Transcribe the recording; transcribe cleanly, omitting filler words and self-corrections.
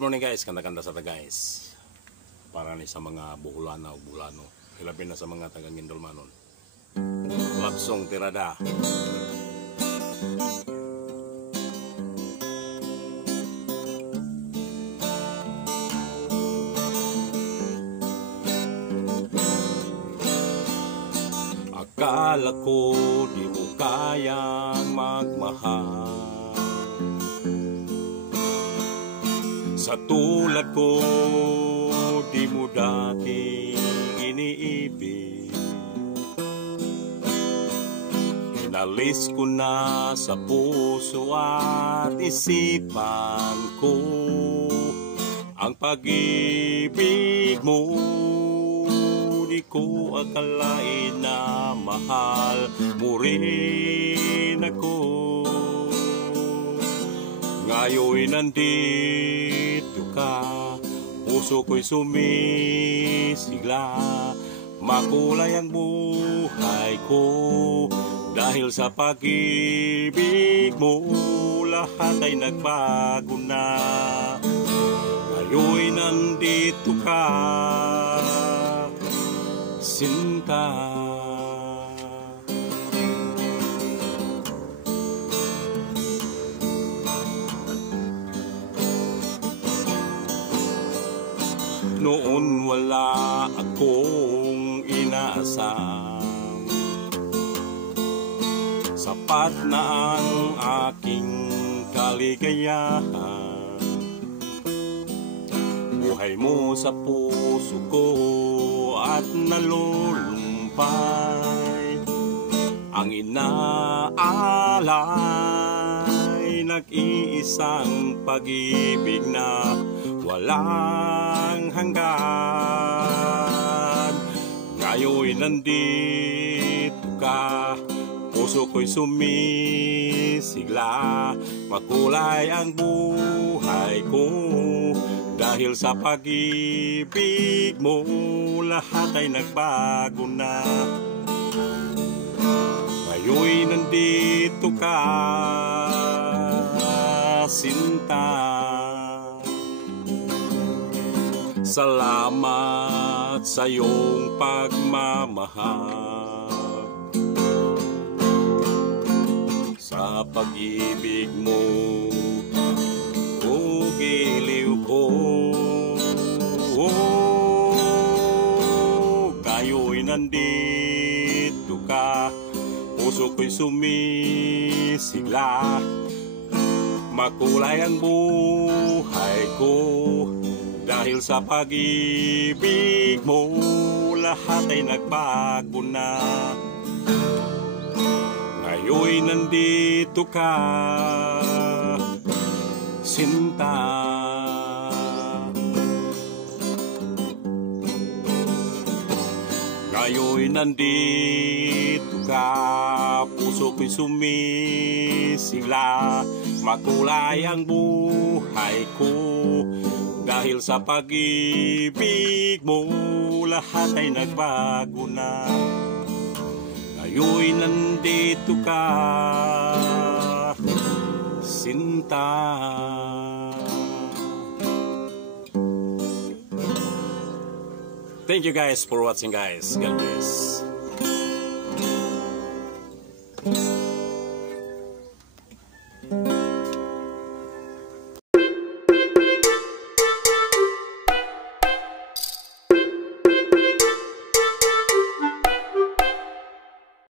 Good morning guys, kanda-kanda sa ta guys. Para ni sa mga buhulana o bulano. Hilapin na sa mga tagang Indolmanon. Lapsong tirada. Akala ko di mo kayang magmahal. Sa tulad ko, di mo dating iniibig. Inalis ko na sa puso at isipan ko ang pag-ibig mo. Di ko akalain na mahal mo rin ako. Ngayon nandito ka, puso ko'y sumisigla. Makulay ang buhay ko dahil sa pag-ibig mo. Lahat ay nagbago na. Ngayon nandito ka, Sinta. Noon wala akong inaasam, sapat na ang aking kaligayahan. Buhay mo sa puso ko at nalulumpay. Ang inaalay, nag-iisang pag-ibig na walang hanggan. Ngayon nandito ka, puso ko'y sumisigla. Makulay ang buhay ko dahil sa pag-ibig mo. Lahat ay nagbago na. Ngayon nandito ka, Sinta. Salamat sa iyong pagmamahal, sa pag-ibig mo, o giliw ko. Ngayon nandito ka, puso ko'y sumisigla. Makulay ang buhay ko dahil sa pag-ibig mo. Lahat ay nagbago na. Ngayon nandito ka, Sinta. Ngayon nandito ka, puso ko'y sumisigla. Makulay ang buhay ko dahil sa pag-ibig mo. Lahat ay nagbago na. Ngayon nandito ka, Sinta. Thank you guys for watching guys. God bless.